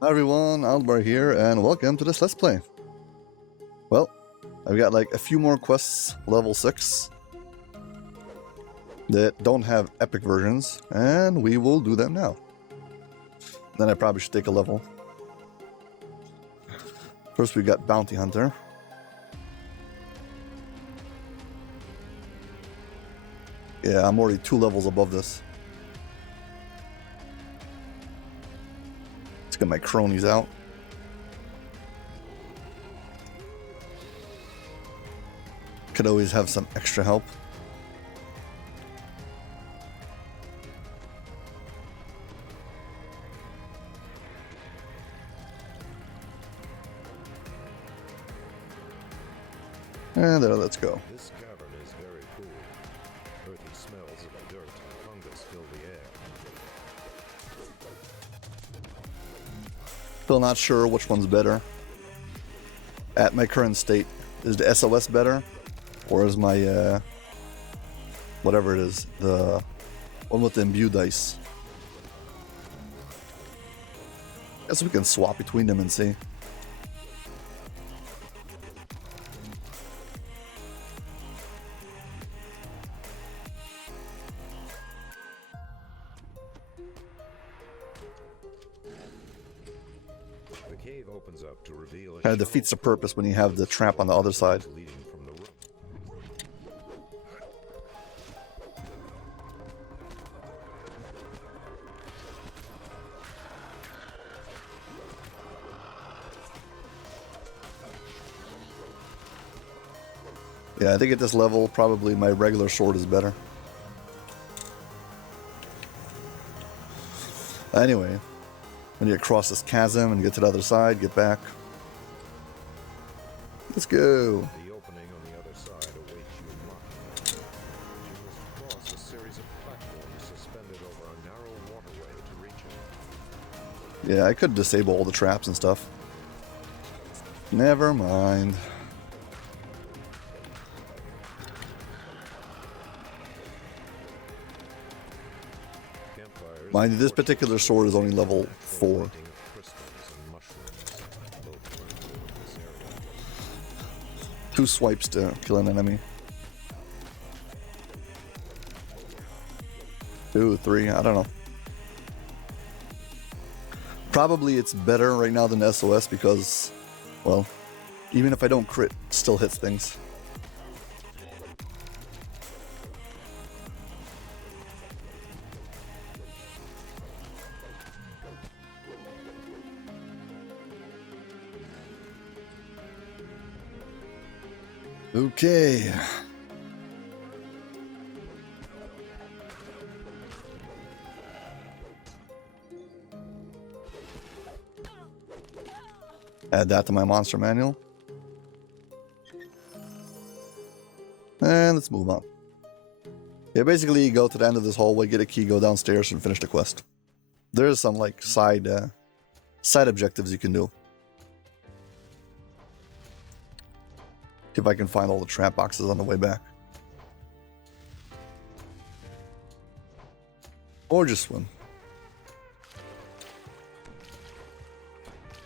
Hi everyone, Aldbar here, and welcome to this Let's Play. Well, I've got like a few more quests, level 6, that don't have epic versions, and we will do them now. Then I probably should take a level. First we got Bounty Hunter. Yeah, I'm already 2 levels above this. Let's get my cronies out. Could always have some extra help. And there, let's go. This cavern is very cool. Earthy smells of dirt and fungus fill the air. Still not sure which one's better. At my current state, is the SOS better? Or is my, whatever it is, the one with the imbue dice? Guess we can swap between them and see. The cave opens up to reveal a Kind of defeats the purpose when you have the trap on the other side. leading from the room. Yeah, I think at this level, probably my regular sword is better. Anyway, when you cross this chasm and get to the other side, get back. Let's go. The opening on the other side awaits you marked. You must cross a series of platforms suspended over a narrow waterway to reach it. Yeah, I could disable all the traps and stuff. Never mind. Campfires Mind you, this particular sword is only level 4. lighting of crystals and mushrooms. Both were included in this area. 2 swipes to kill an enemy. 2, 3, I don't know. Probably it's better right now than SOS because, well, even if I don't crit, it still hits things. Okay. Add that to my monster manual. And let's move on. Yeah, basically you go to the end of this hallway, get a key, go downstairs, and finish the quest. There's some like side objectives you can do. See if I can find all the trap boxes on the way back. Or just swim.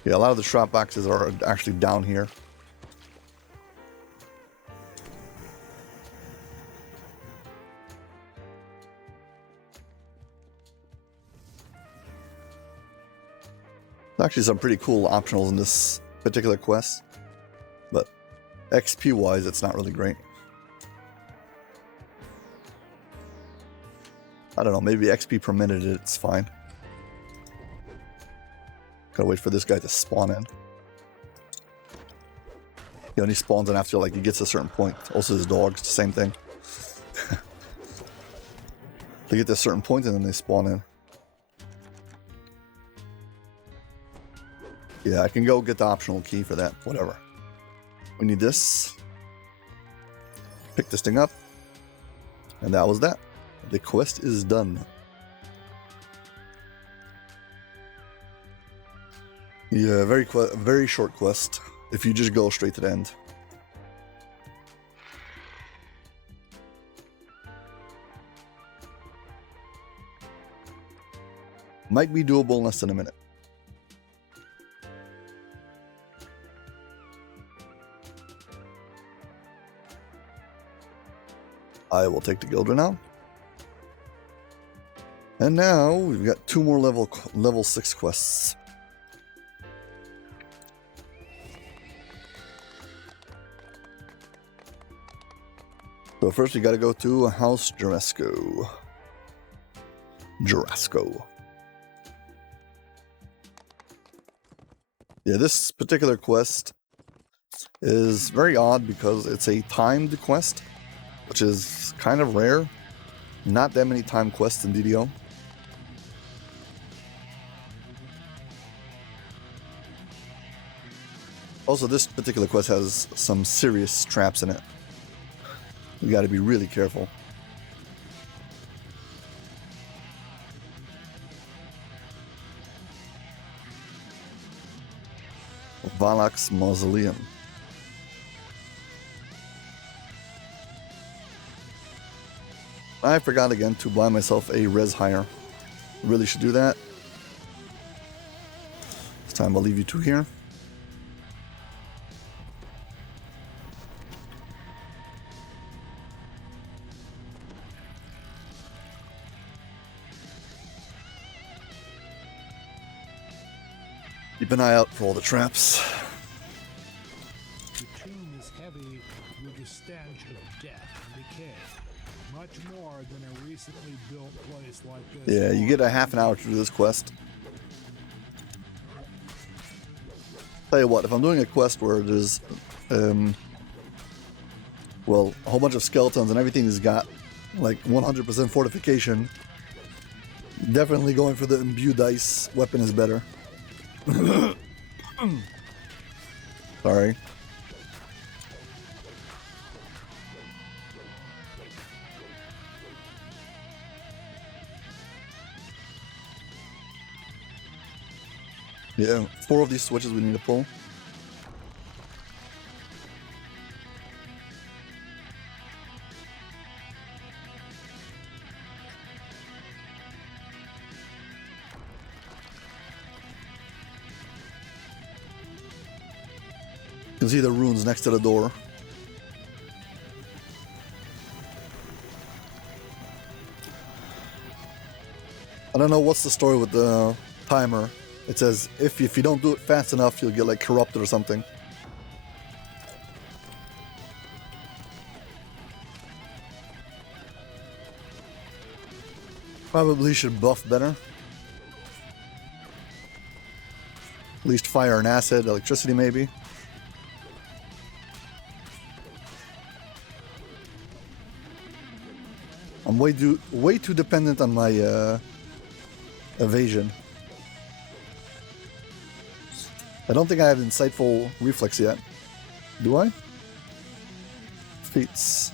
Yeah, a lot of the trap boxes are actually down here. There's actually some pretty cool optionals in this particular quest, but XP wise it's not really great. I don't know, maybe XP per minute it's fine. Gotta wait for this guy to spawn in. He only spawns in after like he gets a certain point. Also his dogs, the same thing. They get to a certain point and then they spawn in. Yeah, I can go get the optional key for that, whatever. We need this. Pick this thing up. And that was that. The quest is done. Yeah, very short quest if you just go straight to the end. Might be doable in less than a minute. I will take the Gilder now. And now we've got 2 more level 6 quests. So first we gotta go to House Jurasco. Yeah, this particular quest is very odd because it's a timed quest, which is kind of rare. Not that many timed quests in DDO. Also, this particular quest has some serious traps in it. You gotta be really careful. Valak's Mausoleum. I forgot again to buy myself a res hire. Really should do that. This time I'll leave you two here. Keep an eye out for all the traps. The tomb is heavy with the stench of death and decay, much more than a recently built place like this. Yeah, you get a half an hour to do this quest. Tell you what, if I'm doing a quest where there's, well, a whole bunch of skeletons and everything has got like 100% fortification, definitely going for the imbued ice weapon is better. Sorry. Yeah, 4 of these switches we need to pull. You can see the runes next to the door. I don't know what's the story with the timer. It says if you don't do it fast enough, you'll get like corrupted or something. Probably should buff better. At least fire and acid, electricity maybe. I'm way too dependent on my evasion. I don't think I have insightful reflex yet. Do I? Feats.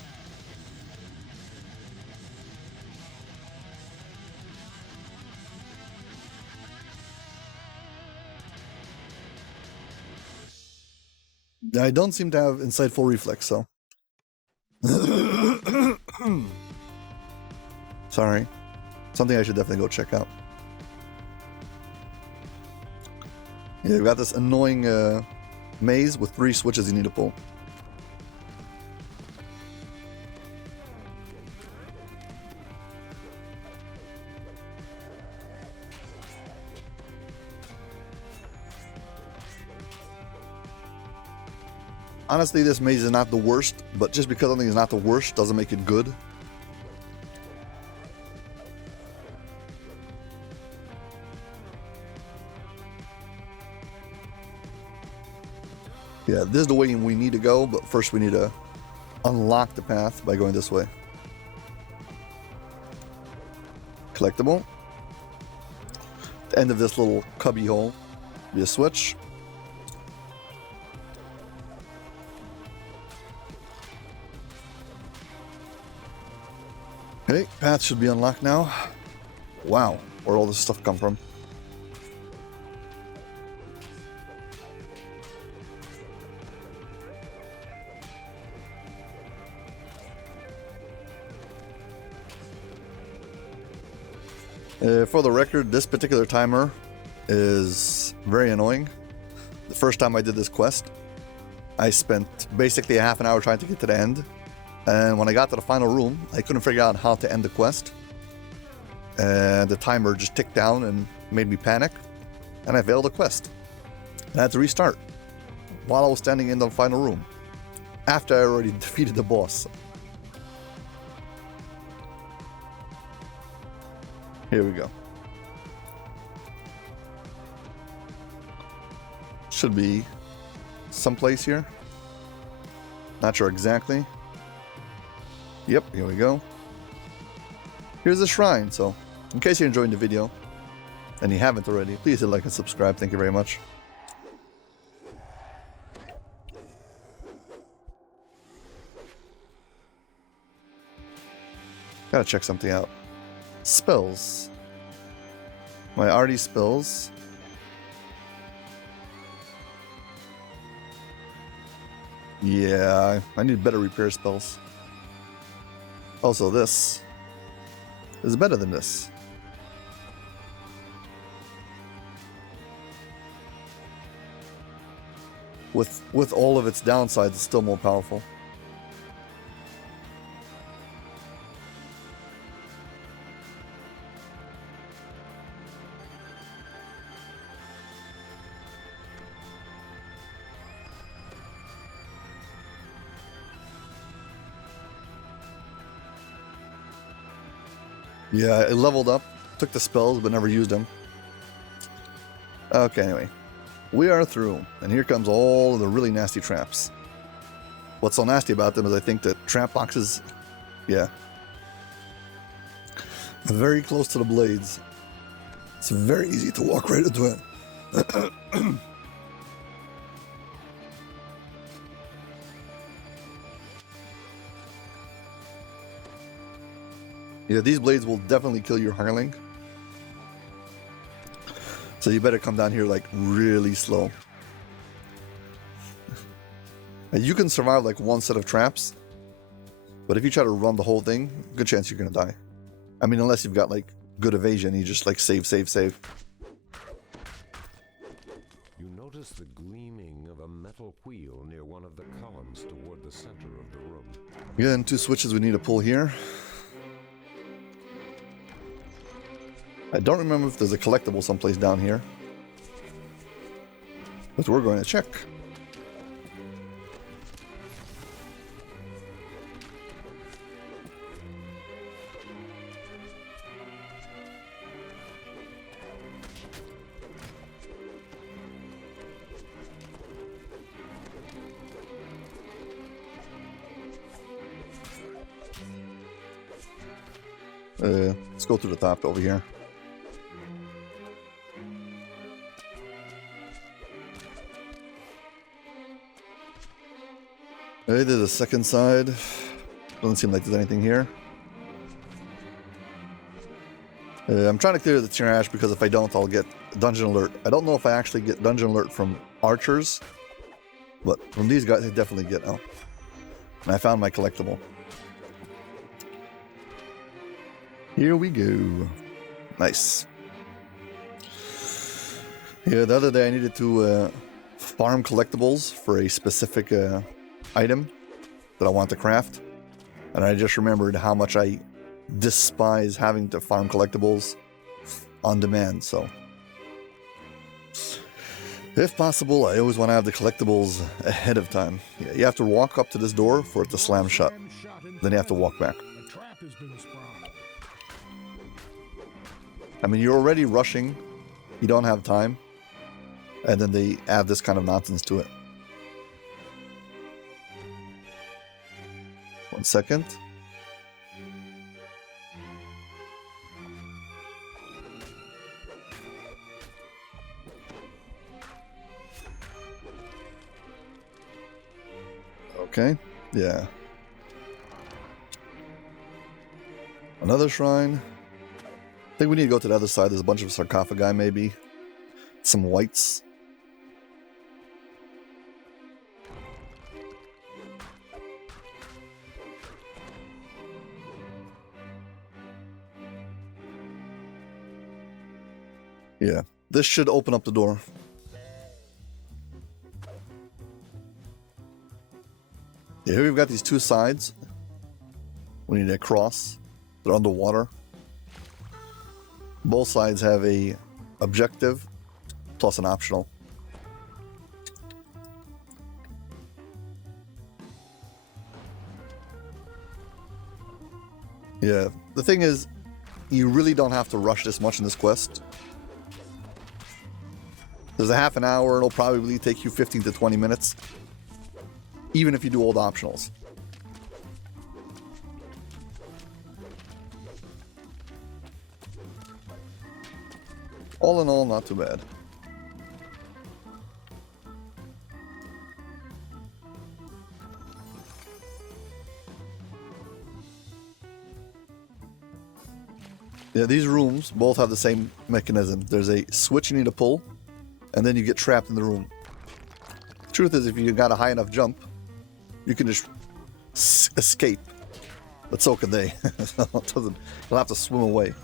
I don't seem to have insightful reflex, so. Sorry. Something I should definitely go check out. Yeah, we've got this annoying maze with 3 switches you need to pull. Honestly, this maze is not the worst, but just because something is not the worst doesn't make it good. Yeah, this is the way we need to go, but first we need to unlock the path by going this way. Collectible. The end of this little cubby hole be a switch. Okay, path should be unlocked now. Wow, where'd all this stuff come from? For the record, this particular timer is very annoying. The first time I did this quest, I spent basically a half an hour trying to get to the end, And when I got to the final room, I couldn't figure out how to end the quest. And the timer just ticked down and made me panic. And I failed the quest. And I had to restart while I was standing in the final room, after I already defeated the boss. Here we go. Should be someplace here. Not sure exactly. Yep, here we go. Here's the shrine, so in case you're enjoying the video, and you haven't already, please hit like and subscribe. Thank you very much. Gotta check something out. Spells. My arty spells. Yeah, I need better repair spells. Also, this is better than this. With all of its downsides, it's still more powerful. Yeah, it leveled up, took the spells, but never used them. Okay, anyway. We are through, and here comes all of the really nasty traps. What's so nasty about them is I think that trap boxes, yeah, are very close to the blades. It's very easy to walk right into it. Yeah, these blades will definitely kill your hireling. So you better come down here like really slow. And you can survive like one set of traps, but if you try to run the whole thing, good chance you're gonna die. I mean, unless you've got like good evasion, you just like save. You notice the gleaming of a metal wheel near one of the columns toward the center of the room. Yeah, and 2 switches we need to pull here. I don't remember if there's a collectible someplace down here, but we're going to check. Let's go to the top over here. Okay, there's a second side. Doesn't seem like there's anything here. I'm trying to clear the trash because if I don't, I'll get dungeon alert. I don't know if I actually get dungeon alert from archers, but from these guys I definitely get now. And I found my collectible. Here we go. Nice. Yeah, the other day I needed to farm collectibles for a specific item that I want to craft, and I just remembered how much I despise having to farm collectibles on demand. So if possible, I always want to have the collectibles ahead of time. Yeah, you have to walk up to this door for it to slam shut, then you have to walk back. I mean, you're already rushing, you don't have time, and then they add this kind of nonsense to it. 1 second. Okay, yeah. Another shrine. I think we need to go to the other side. There's a bunch of sarcophagi, maybe. Some whites. Yeah, this should open up the door. Yeah, here we've got these 2 sides. We need to cross. They're underwater. Both sides have a objective plus an optional. Yeah, the thing is, you really don't have to rush this much in this quest. There's a half an hour, it'll probably take you 15 to 20 minutes. Even if you do all the optionals. All in all, not too bad. Yeah, these rooms both have the same mechanism. There's a switch you need to pull, and then you get trapped in the room. Truth is, if you got a high enough jump, you can just escape. But so can they. You'll have to swim away.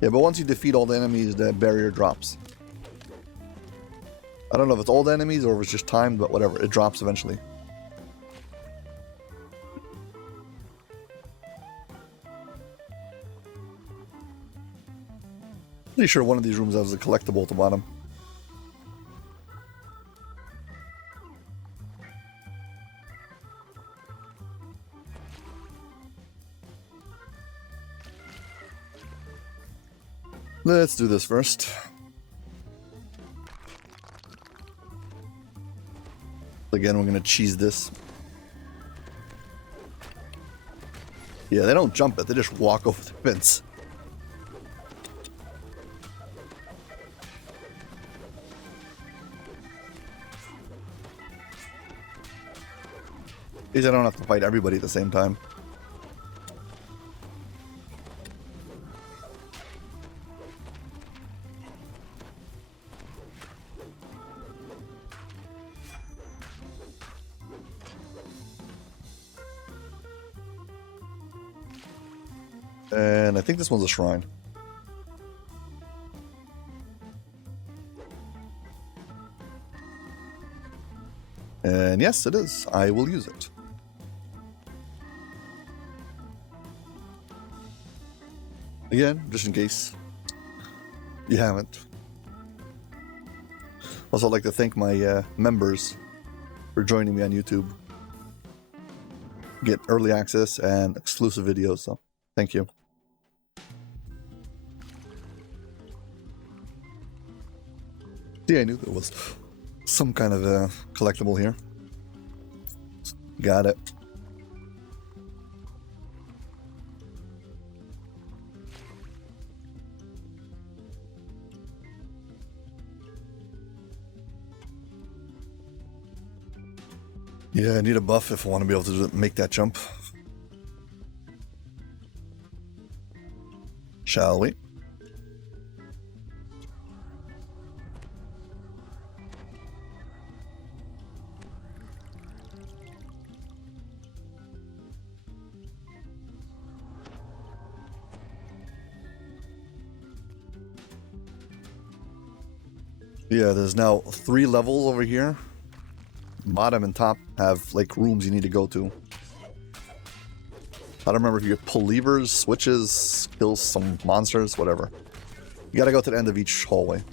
Yeah, but once you defeat all the enemies, the barrier drops. I don't know if it's all the enemies or if it's just timed, but whatever. It drops eventually. Pretty sure one of these rooms has a collectible at the bottom. Let's do this first. Again, we're gonna cheese this. Yeah, they don't jump it, they just walk over the fence. At least I don't have to fight everybody at the same time. And I think this one's a shrine. And yes, it is. I will use it. Again, just in case you haven't. Also, I'd like to thank my members for joining me on YouTube. Get early access and exclusive videos, so thank you. See, I knew there was some kind of a collectible here. Got it. Yeah, I need a buff if I want to be able to make that jump. Shall we? Yeah, there's now 3 levels over here. Bottom and top have like rooms you need to go to. I don't remember if you pull levers, switches, kill some monsters, whatever. You gotta go to the end of each hallway.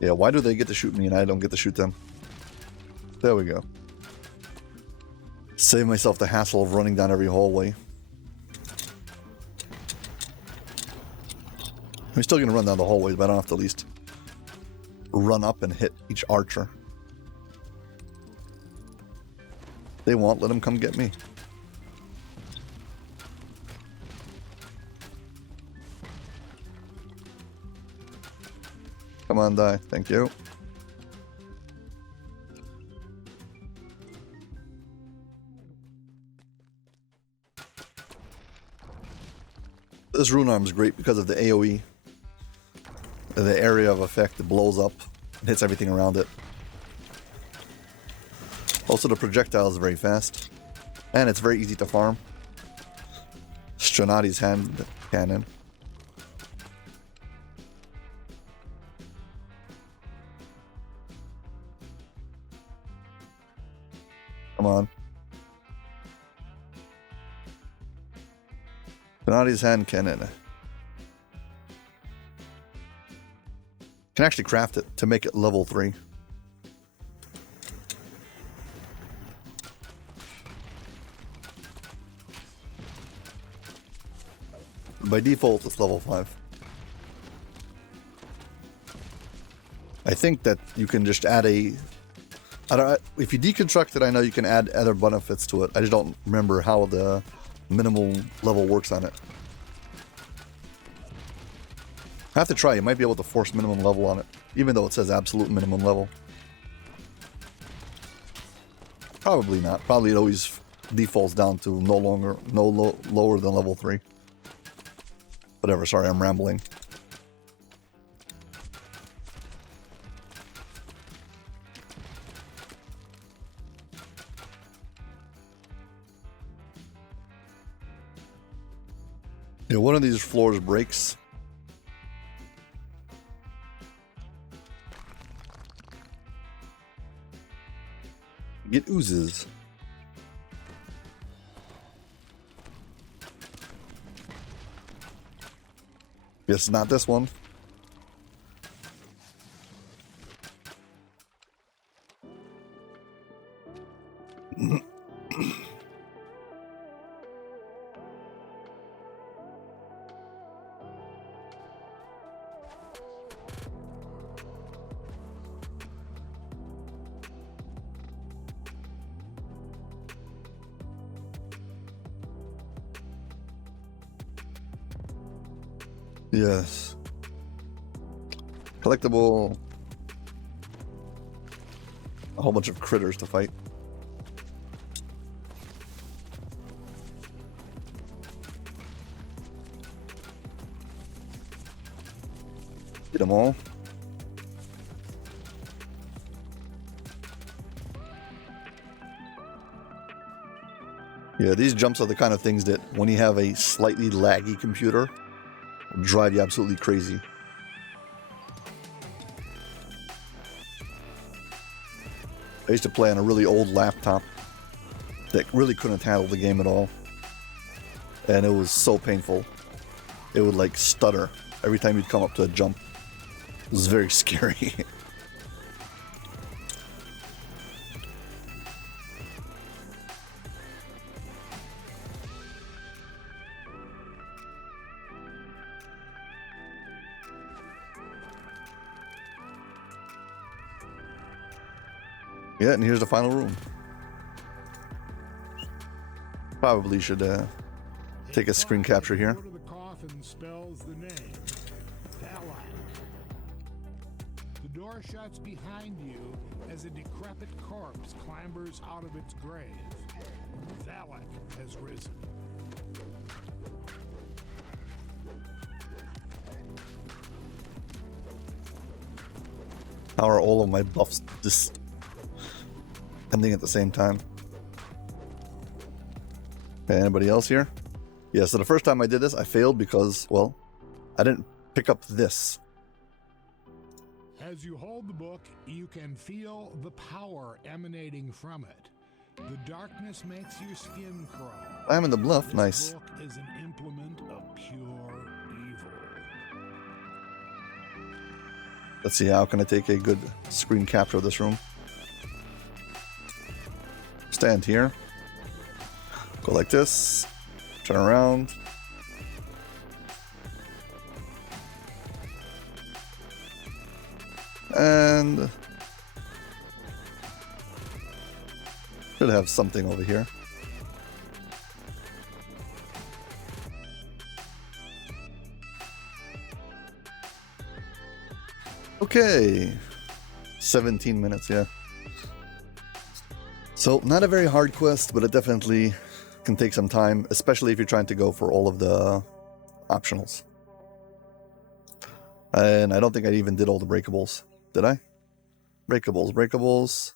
Yeah, why do they get to shoot me and I don't get to shoot them? There we go. Save myself the hassle of running down every hallway. I'm still gonna run down the hallways, but I don't have to at least run up and hit each archer. They won't let them come get me. Come on, die. Thank you. This rune arm is great because of the AoE. The area of effect, it blows up and hits everything around it. Also, the projectile is very fast. And it's very easy to farm. Stronati's hand cannon. Come on. Donati's hand cannon. Can actually craft it to make it level 3. By default, it's level 5. I think that you can just add a... if you deconstruct it, I know you can add other benefits to it. I just don't remember how the minimal level works on it. I have to try. You might be able to force minimum level on it, even though it says absolute minimum level. Probably not. Probably it always defaults down to no lower than level 3. Whatever, sorry, I'm rambling. Yeah, one of these floors breaks. Get oozes. Guess not this one. Yes. Collectible. A whole bunch of critters to fight. Get them all. Yeah, these jumps are the kind of things that when you have a slightly laggy computer, will drive you absolutely crazy. I used to play on a really old laptop that really couldn't handle the game at all. And it was so painful. It would like stutter every time you'd come up to a jump. It was very scary. Yeah, and here's the final room. Probably should take a screen capture here. Go to the coffin spells the name, Valak. The door shuts behind you as a decrepit corpse clambers out of its grave. Valak has risen. How are all of my buffs just ending at the same time? Okay, anybody else here? Yeah, so the first time I did this, I failed because, well, I didn't pick up this. As you hold the book, you can feel the power emanating from it. The darkness makes your skin crawl. I'm in the bluff, This nice. book is an implement of pure evil. Let's see, how can I take a good screen capture of this room? Stand here. Go like this. Turn around. And should have something over here. Okay. 17 minutes, yeah. So, not a very hard quest, but it definitely can take some time, especially if you're trying to go for all of the optionals. And I don't think I even did all the breakables. Did I? Breakables.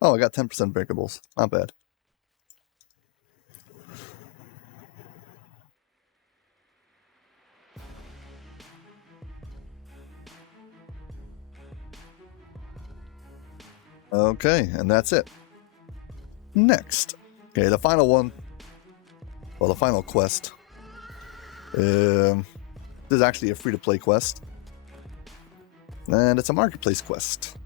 Oh, I got 10% breakables. Not bad. Okay, and that's it. Next. Okay, the final one. Well, the final quest. This is actually a free-to-play quest. And it's a marketplace quest.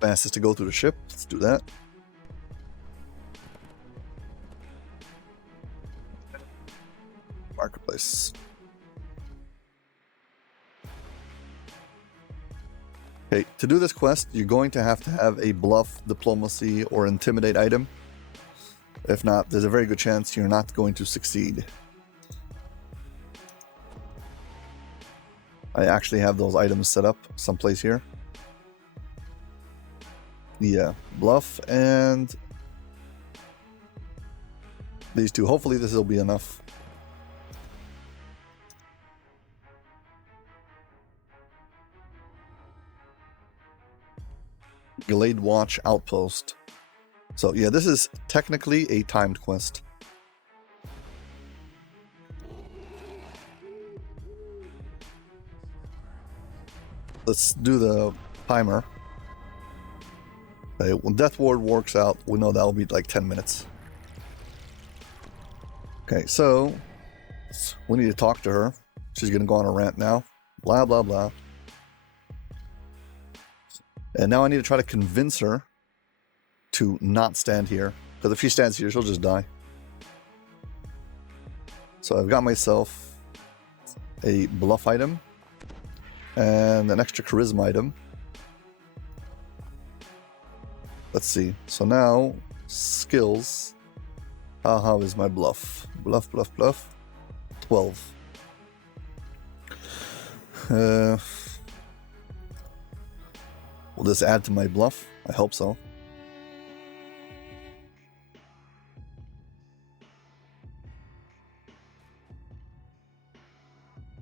Fastest to go through the ship. Let's do that. Marketplace. Okay, to do this quest, you're going to have a bluff, diplomacy, or intimidate item. If not, there's a very good chance you're not going to succeed. I actually have those items set up someplace here. Yeah, bluff and these two. Hopefully this will be enough. Gladewatch Outpost. So yeah, this is technically a timed quest. Let's do the timer. Okay, when Death Ward works out, we know that'll be like 10 minutes. Okay, so we need to talk to her. She's gonna go on a rant now. Blah, blah, blah. And now I need to try to convince her to not stand here. Because if she stands here, she'll just die. So I've got myself a bluff item and an extra charisma item. Let's see. So now, skills. How is my bluff? Bluff, bluff, bluff. 12. Will this add to my bluff? I hope so.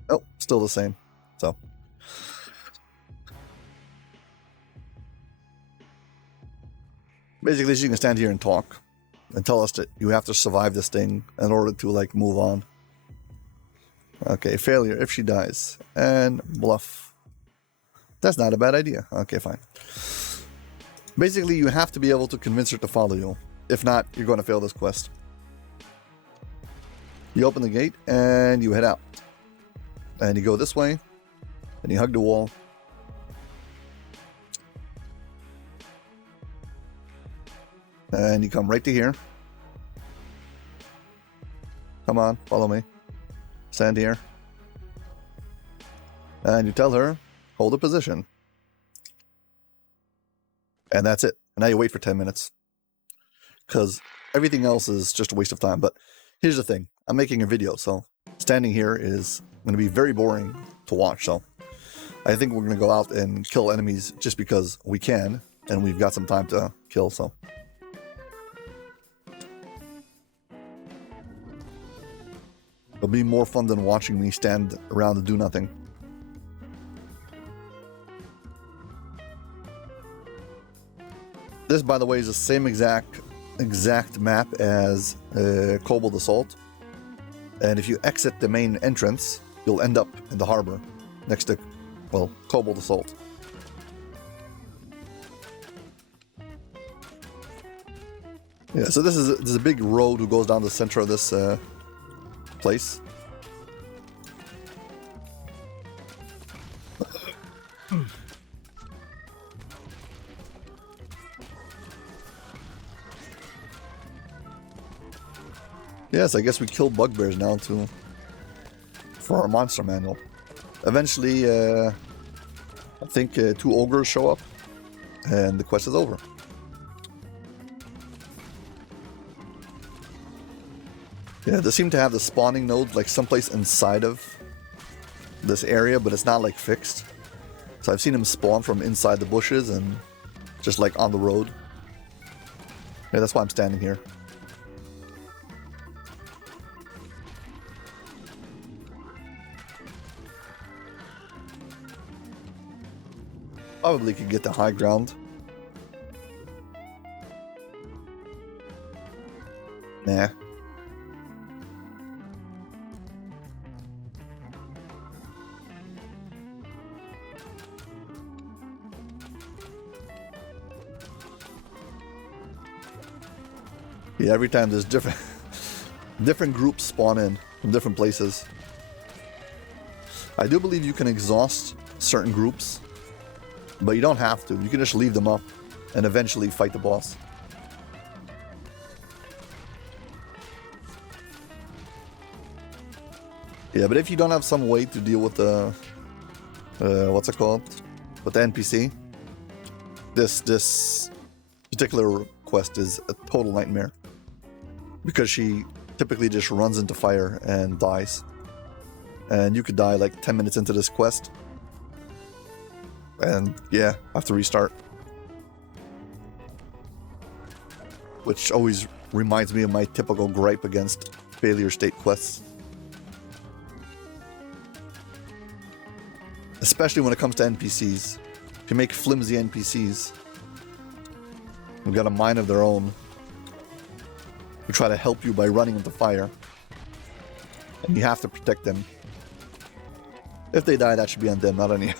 Oh, still the same. So. Basically, she can stand here and talk and tell us that you have to survive this thing in order to, like, move on. Okay, failure if she dies. And bluff. That's not a bad idea. Okay, fine. Basically, you have to be able to convince her to follow you. If not, you're going to fail this quest. You open the gate and you head out. And you go this way. And you hug the wall. And you come right to here. Come on, follow me. Stand here. And you tell her, hold a position. And that's it. And now you wait for 10 minutes. Because everything else is just a waste of time. But here's the thing. I'm making a video, so standing here is going to be very boring to watch. So I think we're going to go out and kill enemies just because we can. And we've got some time to kill, so. It'll be more fun than watching me stand around and do nothing. This, by the way, is the same exact map as Cobalt Assault. And if you exit the main entrance, you'll end up in the harbor next to, well, Cobalt Assault. Yeah, so this is a big road who goes down the center of this place. Yes, I guess we kill bugbears now too for our monster manual. Eventually, I think 2 ogres show up and the quest is over. Yeah, they seem to have the spawning node like someplace inside of this area, but it's not like fixed. So I've seen them spawn from inside the bushes and just like on the road. Yeah, that's why I'm standing here. Probably could get the high ground. Nah. Yeah, every time there's different different groups spawn in from different places. I do believe you can exhaust certain groups, but you don't have to. You can just leave them up and eventually fight the boss. Yeah, but if you don't have some way to deal with the what's it called, with the NPC, this particular quest is a total nightmare, because she typically just runs into fire and dies, and you could die like 10 minutes into this quest, and yeah, have to restart, which always reminds me of my typical gripe against failure state quests. Especially when it comes to NPCs. If you make flimsy NPCs who've got a mind of their own, who try to help you by running into fire, and you have to protect them. If they die, that should be on them, not on you.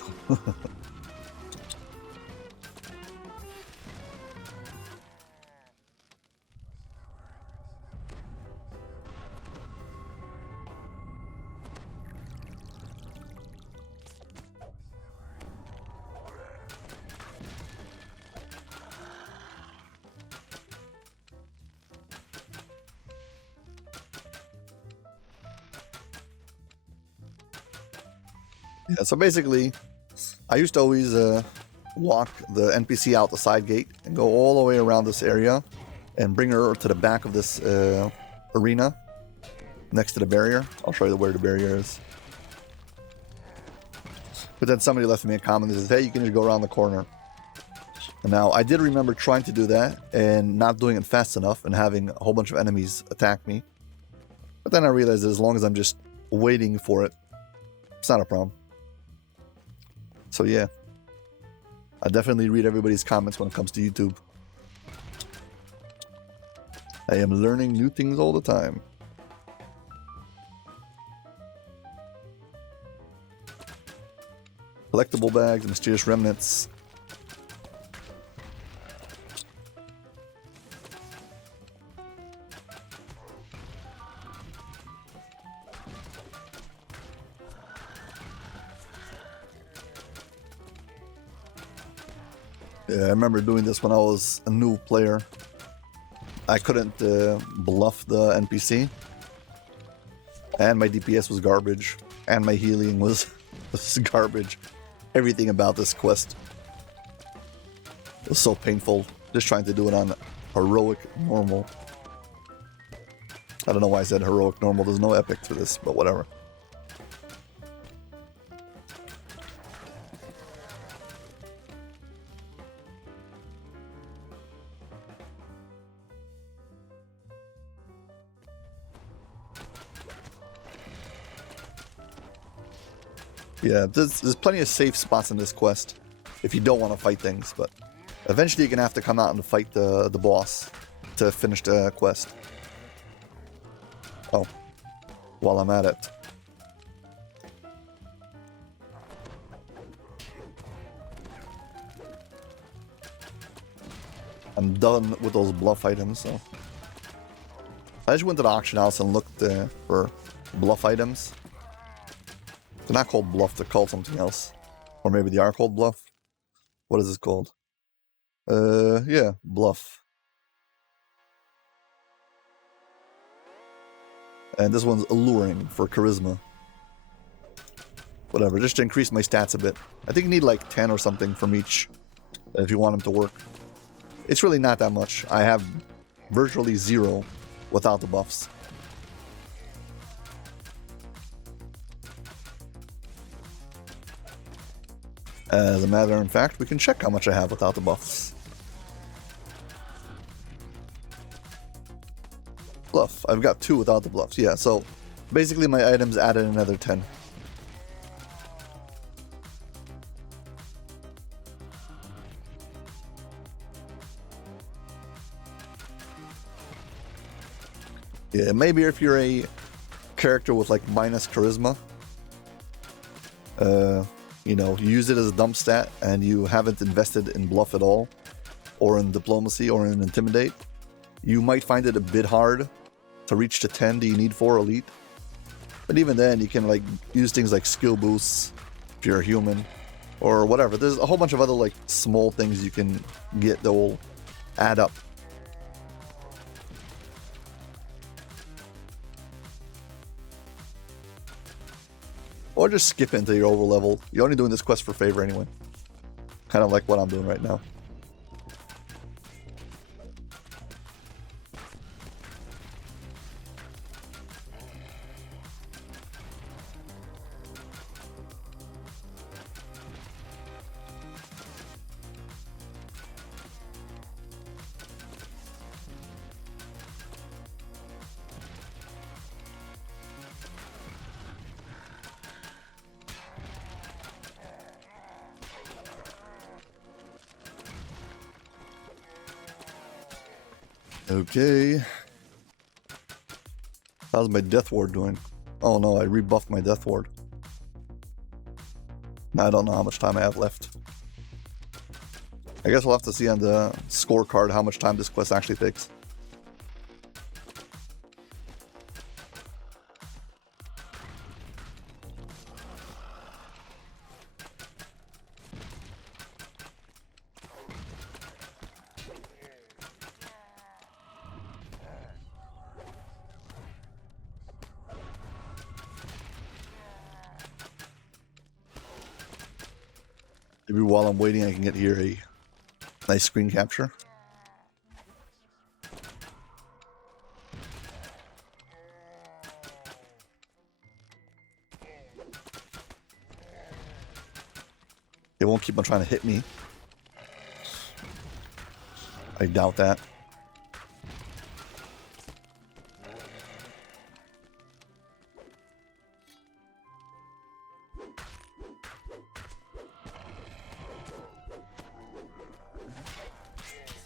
Yeah, so basically, I used to always walk the NPC out the side gate and go all the way around this area and bring her to the back of this arena next to the barrier. I'll show you where the barrier is. But then somebody left me a comment that says, hey, you can just go around the corner. And now, I did remember trying to do that and not doing it fast enough and having a whole bunch of enemies attack me. But then I realized that as long as I'm just waiting for it, it's not a problem. So yeah, I definitely read everybody's comments when it comes to YouTube. I am learning new things all the time. Collectible bags, mysterious remnants. Yeah, I remember doing this when I was a new player. I couldn't bluff the NPC, and my DPS was garbage, and my healing was garbage. Everything about this quest was so painful. Just trying to do it on heroic normal. I don't know why I said heroic normal. There's no epic to this, but whatever. Yeah, there's plenty of safe spots in this quest if you don't want to fight things, but eventually you're going to have to come out and fight the boss to finish the quest. Oh, while I'm at it. I'm done with those bluff items, so. I just went to the auction house and looked for bluff items. They're not called bluff, they're called something else. Or maybe they are called bluff. What is this called? Yeah, bluff. And this one's alluring for charisma. Whatever, just to increase my stats a bit. I think you need like 10 or something from each if you want them to work. It's really not that much. I have virtually 0 without the buffs. As a matter of fact, we can check how much I have without the buffs. Bluff. I've got 2 without the bluffs. Yeah, so basically my items added another 10. Yeah, maybe if you're a character with like minus charisma, you know, you use it as a dump stat and you haven't invested in bluff at all, or in diplomacy, or in intimidate, You might find it a bit hard to reach the 10 that you need for elite. But even then, you can like use things like skill boosts if you're a human or whatever. There's a whole bunch of other like small things you can get that will add up. Or just skip into your over level. You're only doing this quest for favor anyway. Kind of like what I'm doing right now. Okay. How's my death ward doing? Oh no, I rebuffed my death ward. Now I don't know how much time I have left. I guess we'll have to see on the scorecard how much time this quest actually takes. Maybe while I'm waiting, I can get here a nice screen capture. They won't keep on trying to hit me. I doubt that.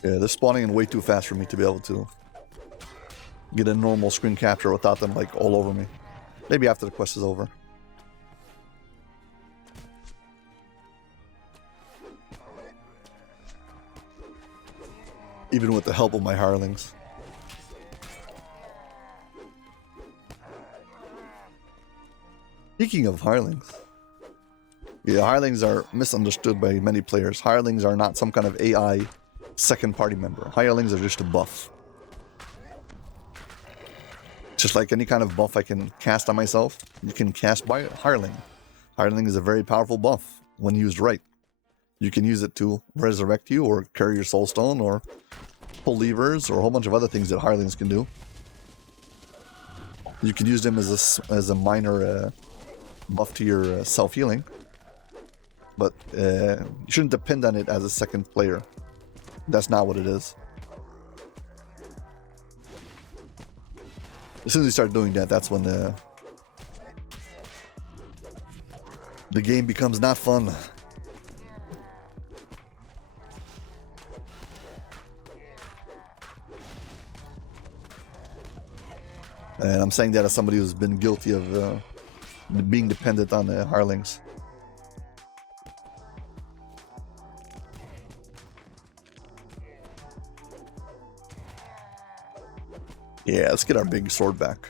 Yeah, they're spawning in way too fast for me to be able to get a normal screen capture without them like all over me. Maybe after the quest is over. Even with the help of my hirelings. Speaking of hirelings. Yeah, hirelings are misunderstood by many players. Hirelings are not some kind of AI second party member. Hirelings are just a buff. Just like any kind of buff I can cast on myself, you can cast by hireling. Hireling is a very powerful buff when used right. You can use it to resurrect you or carry your soulstone or pull levers or a whole bunch of other things that hirelings can do. You can use them as a minor buff to your self-healing. But you shouldn't depend on it as a second player. That's not what it is. As soon as you start doing that, that's when the game becomes not fun. And I'm saying that as somebody who's been guilty of being dependent on hirelings. Yeah, let's get our big sword back.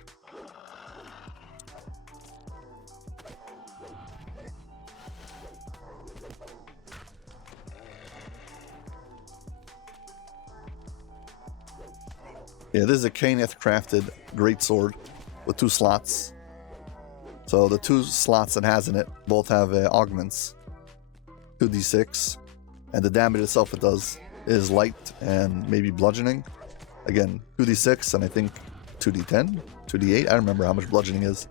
Yeah, this is a Kaneth crafted greatsword with 2 slots. So the 2 slots it has in it both have augments, 2d6, and the damage itself it does is light and maybe bludgeoning. Again, 2d6 and I think 2d10, 2d8. I don't remember how much bludgeoning is.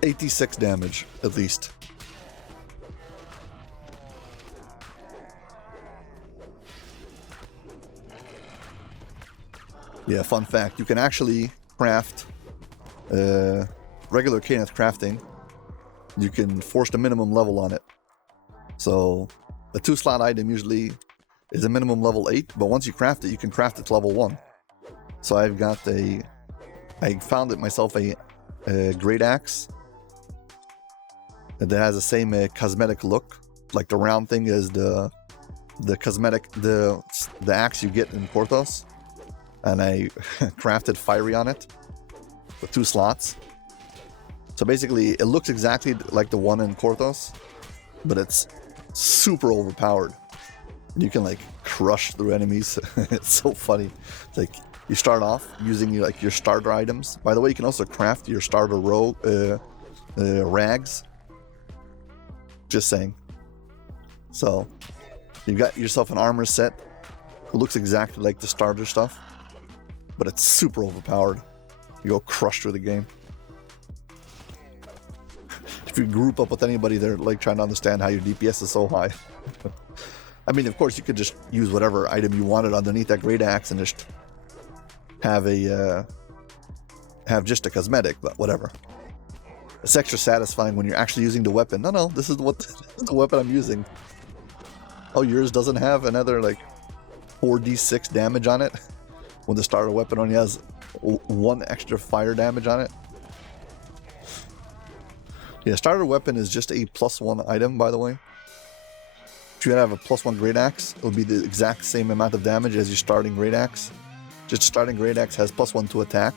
$86 damage at least. Yeah, fun fact, you can actually craft regular Kaneth crafting. You can force the minimum level on it. So a 2-slot item usually is a minimum level 8, but once you craft it, you can craft it to level 1. So I found it myself a great axe that has the same cosmetic look. Like the round thing is the the cosmetic, the axe you get in Porthos, and I crafted Fiery on it with 2 slots. So basically, it looks exactly like the one in Porthos, but it's super overpowered. You can like crush through enemies. It's so funny. It's like you start off using your starter items. By the way, you can also craft your starter rags. Just saying. So you got yourself an armor set who looks exactly like the starter stuff, but it's super overpowered. You go crush through the game. If you group up with anybody, they're like trying to understand how your DPS is so high. I mean, of course, you could just use whatever item you wanted underneath that great axe and just have just a cosmetic, but whatever. It's extra satisfying when you're actually using the weapon. No, this is the weapon I'm using. Oh, yours doesn't have another like 4d6 damage on it when the starter weapon only has 1 extra fire damage on it. Yeah, starter weapon is just a +1 item, by the way. If you have a +1 great axe, it would be the exact same amount of damage as your starting great axe. Just starting great axe has +1 to attack,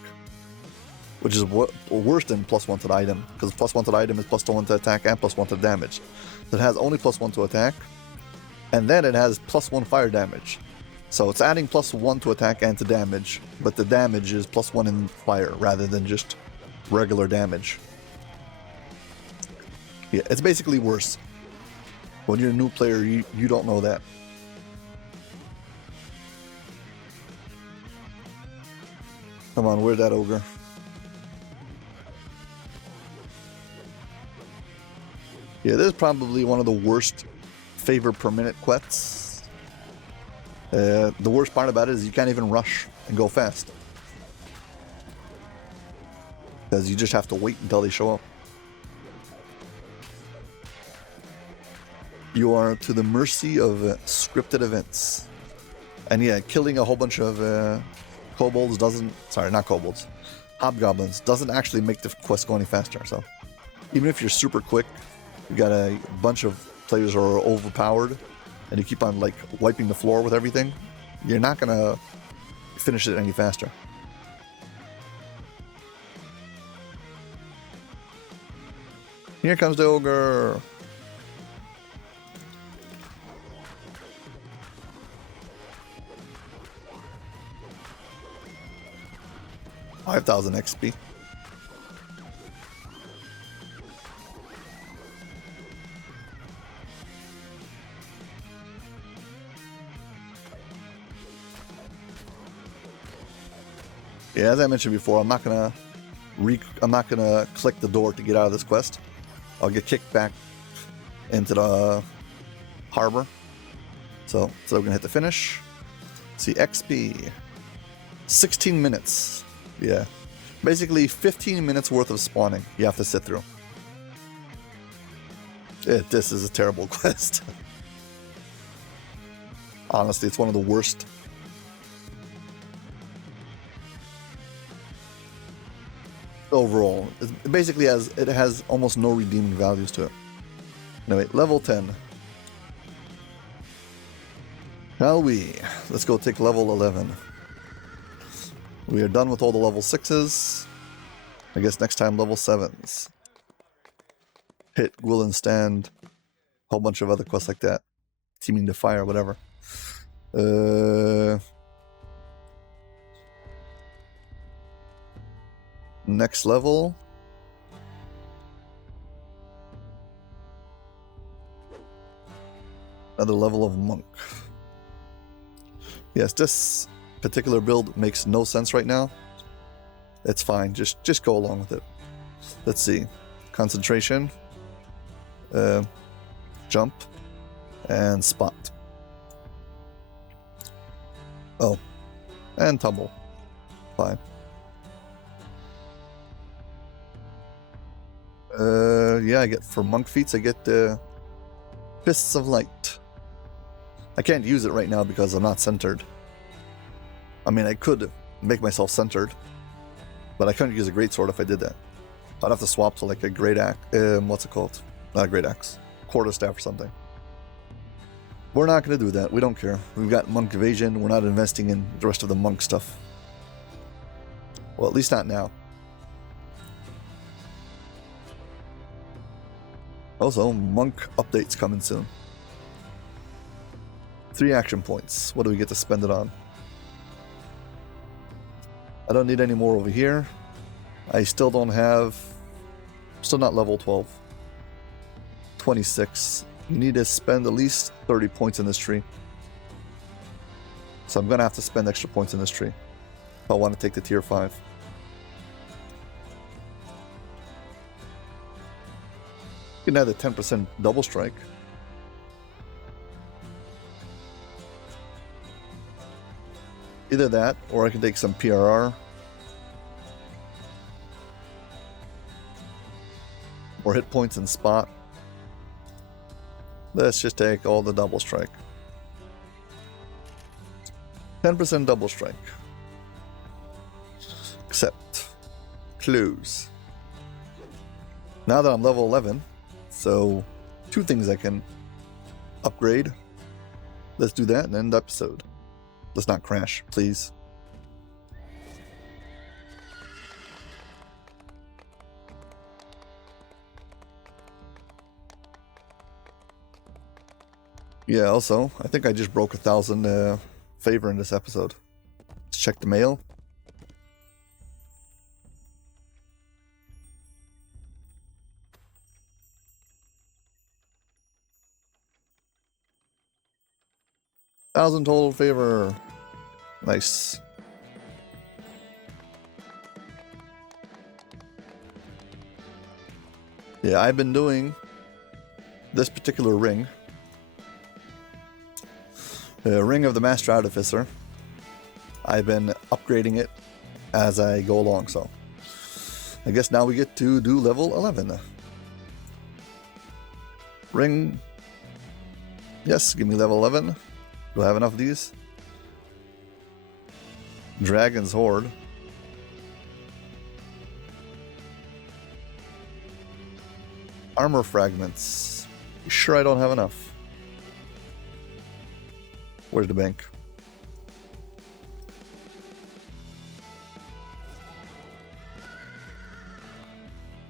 which is worse than +1 to the item, because +1 to the item is +1 to attack and +1 to damage. So it has only +1 to attack, and then it has +1 fire damage. So it's adding +1 to attack and to damage, but the damage is +1 in fire rather than just regular damage. Yeah, it's basically worse. When you're a new player, you don't know that. Come on, where's that ogre? Yeah, this is probably one of the worst favor per minute quests. The worst part about it is you can't even rush and go fast, because you just have to wait until they show up. You are to the mercy of scripted events. And yeah, killing a whole bunch of kobolds doesn't... Sorry, not kobolds. Hobgoblins doesn't actually make the quest go any faster. So even if you're super quick, you got a bunch of players who are overpowered, and you keep on like wiping the floor with everything, you're not going to finish it any faster. Here comes the ogre. $5,000 XP. Yeah, as I mentioned before, I'm not gonna click the door to get out of this quest. I'll get kicked back into the harbor. So we're gonna hit the finish. See, XP. 16 minutes. Yeah. Basically 15 minutes worth of spawning you have to sit through. This is a terrible quest. Honestly, it's one of the worst. Overall, it basically has almost no redeeming values to it. Anyway, level 10. Shall we? Let's go take level 11. We are done with all the level 6s. I guess next time level 7s. Hit, Will and Stand. A whole bunch of other quests like that. Teaming to Fire, whatever. Next level. Another level of Monk. Yes, this particular build makes no sense right now. It's fine, just go along with it. Let's see. Concentration. Jump. And spot. Oh. And tumble. Fine. Yeah, I get for monk feats, I get the Fists of Light. I can't use it right now because I'm not centered. I mean, I could make myself centered, but I couldn't use a greatsword if I did that. I'd have to swap to like a great axe. What's it called? Not a great axe. Quarterstaff or something. We're not going to do that. We don't care. We've got monk evasion. We're not investing in the rest of the monk stuff. Well, at least not now. Also, monk updates coming soon. 3 action points. What do we get to spend it on? I don't need any more over here. I still don't have... Still not level 12. 26. You need to spend at least 30 points in this tree. So I'm going to have to spend extra points in this tree if I want to take the tier 5. You can add a 10% double strike. Either that, or I can take some PRR. Or hit points in spot. Let's just take all the double strike. 10% double strike. Accept. Close. Now that I'm level 11, so 2 things I can upgrade. Let's do that and end the episode. Let's not crash, please. Yeah, also, I think I just broke 1,000 favor in this episode. Let's check the mail. $1,000 total favor. Nice. Yeah, I've been doing this particular ring. The Ring of the Master Artificer. I've been upgrading it as I go along, so I guess now we get to do level 11. Ring. Yes, give me level 11. Do I have enough of these? Dragon's Horde. Armor fragments. Sure I don't have enough. Where's the bank?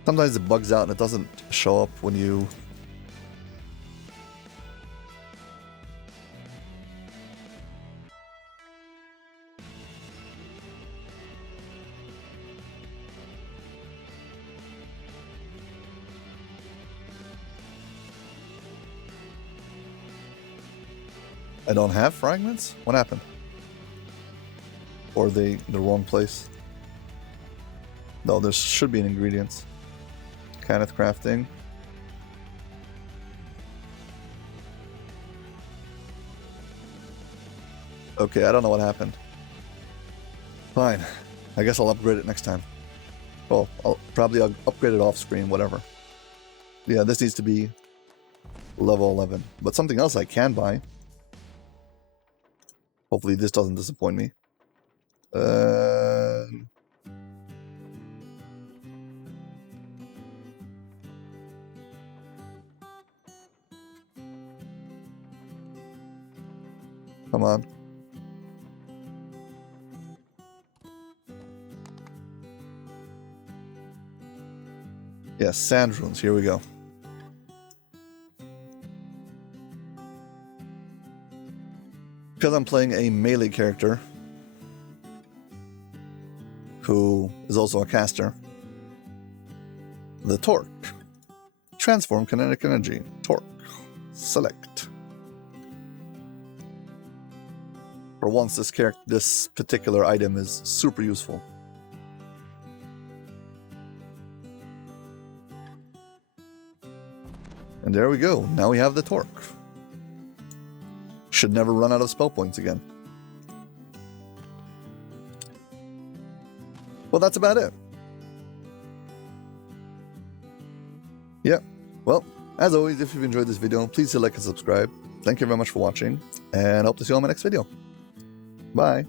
Sometimes it bugs out and it doesn't show up when you... I don't have fragments? What happened? Or are they in the wrong place? No, there should be an ingredients. Kenneth crafting. Okay, I don't know what happened. Fine. I guess I'll upgrade it next time. Well, I'll upgrade it off screen, whatever. Yeah, this needs to be level 11. But something else I can buy. Hopefully this doesn't disappoint me. Come on. Yes, sand runes. Here we go. Because I'm playing a melee character who is also a caster. The Torc. Transform kinetic energy. Torc. Select. For once, this particular item is super useful. And there we go. Now we have the Torc. Should never run out of spell points again. Well, that's about it. Yeah. Well, as always, if you've enjoyed this video, please hit like and subscribe. Thank you very much for watching, and I hope to see you on my next video. Bye.